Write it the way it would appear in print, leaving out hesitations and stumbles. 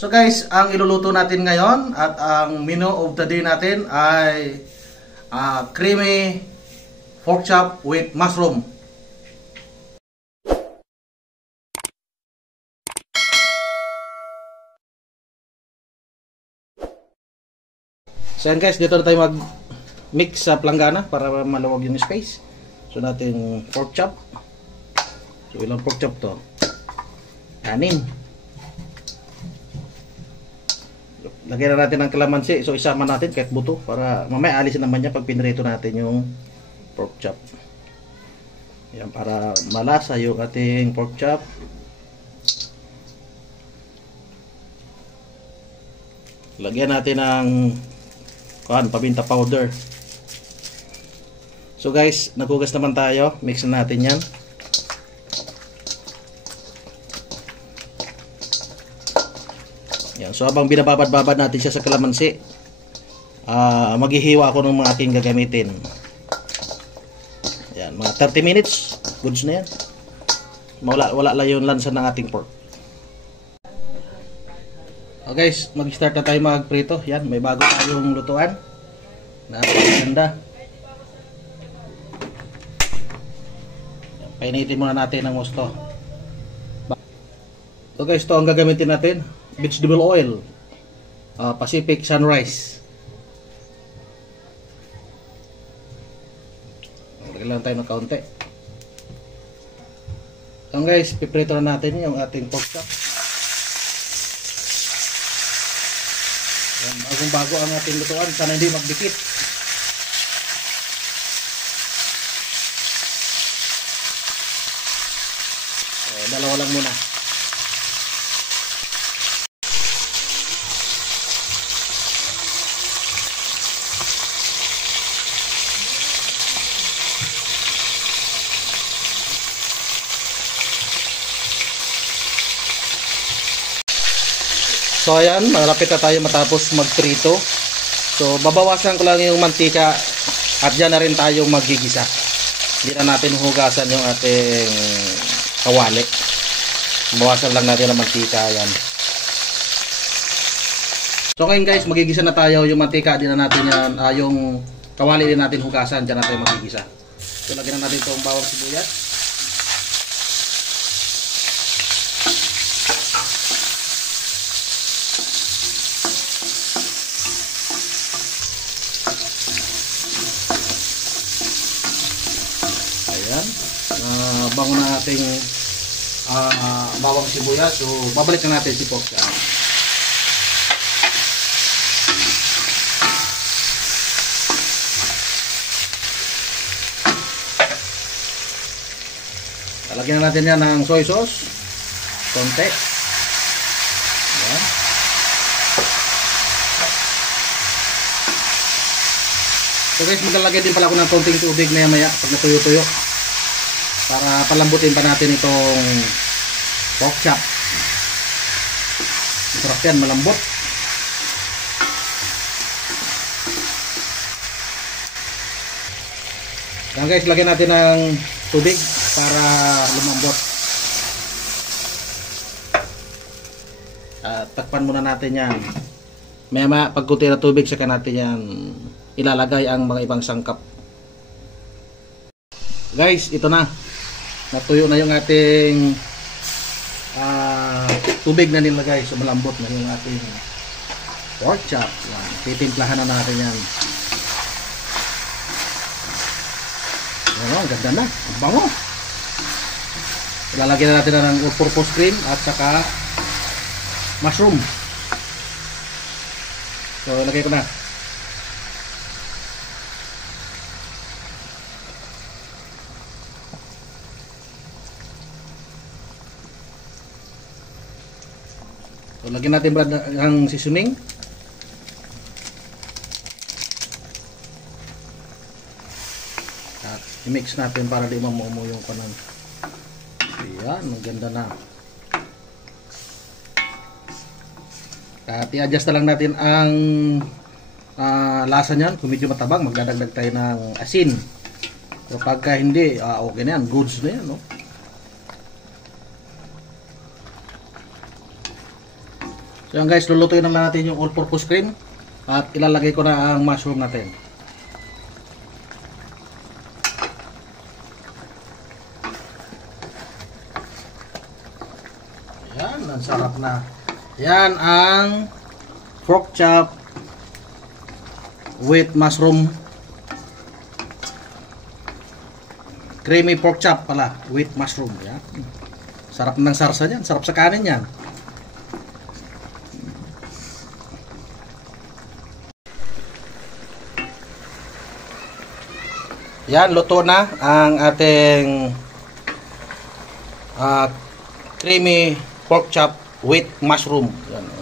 So guys, ang iluluto natin ngayon at ang menu of the day natin ay creamy pork chop with mushroom. So yan guys, dito na tayo mag-mix sa planggana para maluwag yung space. So natin pork chop. So ilang pork chop to? 6. Lagyan na natin ng kalamansi. So isama natin kahit buto para mamaya alisin naman niya pag pinrito natin yung pork chop. Yan, para malasa yung ating pork chop. Lagyan natin ng paminta powder. So guys, naghugas naman tayo. Mix na natin yan. Yan. So habang binababad-babad natin siya sa kalamansi, maghihiwa ako ng mga aking gagamitin. Yan, mga 30 minutes. Goods na yan. Wala lang yung lansa ng ating pork. Okay guys, mag-start na tayo magprito. Yan, may bago tayong lutuan. Napakaganda. Painitin muna natin ang gusto. So guys, ito ang gagamitin natin. Vegetable oil. Pacific Sunrise. Lagyan lang tayo ng kaunti. So guys, piprito na natin yung ating pork chop. Yan, bagong-bago ang ating lutuan. Sana hindi magdikit. Dalawa lang muna. So ayan, malapit na tayo matapos magprito. So babawasan ko lang yung mantika at dyan na rin tayo magigisa. Hindi na natin hugasan yung ating kawali. Bawasan lang natin ang mantika. Ayan. So ngayon guys, magigisa na tayo. Yung mantika, din na natin yan. Yung kawali din natin hugasan. Dyan na tayo magigisa. So lagyan na natin itong bawang sibuyas. Bango na ating bawang sibuyas. So babalik na natin si pork chop. Lalagyan na natin yan ng soy sauce konti. Ayan. So guys, maglalagay din pala ako ng konting tubig maya pag natuyo-tuyo para palambutin pa natin itong pork chop. Masarap yan, malambot. Yan guys, lagyan natin ng tubig para lumambot. Takpan muna natin yan. Maya pag kunti na tubig, saka natin yan ilalagay ang mga ibang sangkap. Guys, ito na. Natuyo na yung ating tubig na nilagay. So malambot na yung ating pork chop. Yan. Titimplahan na natin yan. Ano, ang ganda na. Ang bango. Ilalagyan na natin na ng all-purpose cream at saka mushroom. So lagay ko na. So, lagyan natin ang seasoning. At i-mix natin para di mamumo yung kanan. Ayan, maganda na. At i-adjust na lang natin ang lasa niyan. Kung medyo matabang, magdadagdag tayo ng asin. Pero pagka hindi, okay na yan. Goods na yan, no? So yan guys, lulutuin naman natin yung all-purpose cream at ilalagay ko na ang mushroom natin. Yan, ang sarap na. Yan ang pork chop with mushroom. Creamy pork chop pala with mushroom. Yan. Sarap ng sarsa yan. Sarap sa kanin yan. Yan, luto na ang ating creamy pork chop with mushroom. Yan.